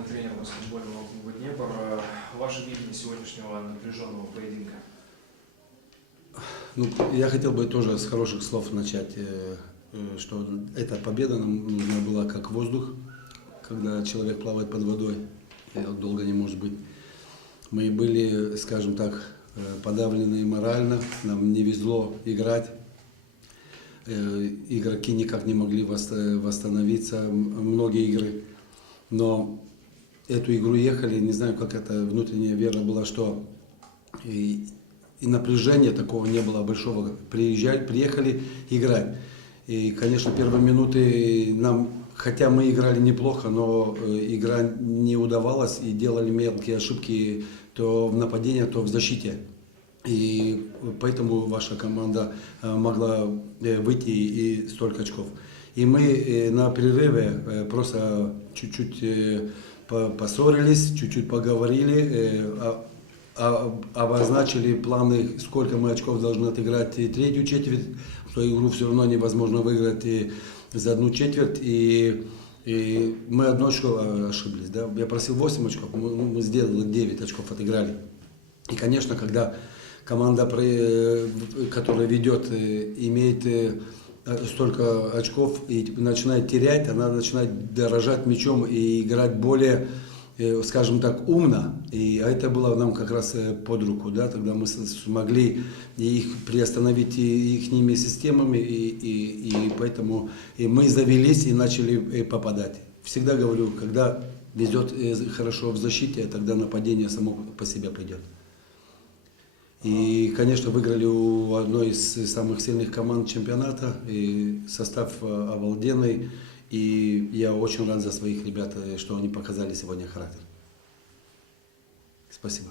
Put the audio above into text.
главный тренер баскетбольного клуба Днепр. Ваше видение сегодняшнего напряженного поединка? Ну, я хотел бы тоже с хороших слов начать, э, э, что эта победа нам нужна была как воздух, когда человек плавает под водой, долго не может быть. Мы были, скажем так, э, подавлены морально, нам не везло играть. Игроки никак не могли вос- восстановиться, многие игры. Но эту игру ехали, не знаю, как это внутренняя вера была, что и, и напряжения такого не было большого. Приезжали, приехали играть. И, конечно, первые минуты нам, хотя мы играли неплохо, но э, игра не удавалась и делали мелкие ошибки то в нападении, то в защите. И поэтому ваша команда э, могла э, выйти и столько очков. И мы на перерыве просто чуть-чуть поссорились, чуть-чуть поговорили, э, обозначили планы, сколько мы очков должны отыграть и третью четверть, что игру все равно невозможно выиграть и за одну четверть. И, и мы одно очко э, ошиблись. Да? Я просил 8 очков, мы, ну, мы сделали 9 очков, отыграли. И, конечно, когда команда, про- которая ведет, э, имеет э, столько очков и начинает терять, она начинает дорожать мячом и играть более, э, скажем так, умно. И а это было нам как раз э, под руку, да, тогда мы смогли их приостановить и ихними системами, и, и, и поэтому и мы завелись и начали э, попадать. Всегда говорю, когда везет э, хорошо в защите, тогда нападение само по себе придет. И, конечно, выиграли у одной из самых сильных команд чемпионата. И состав э, обалденный. И я очень рад за своих ребят, э, что они показали сегодня характер. Спасибо.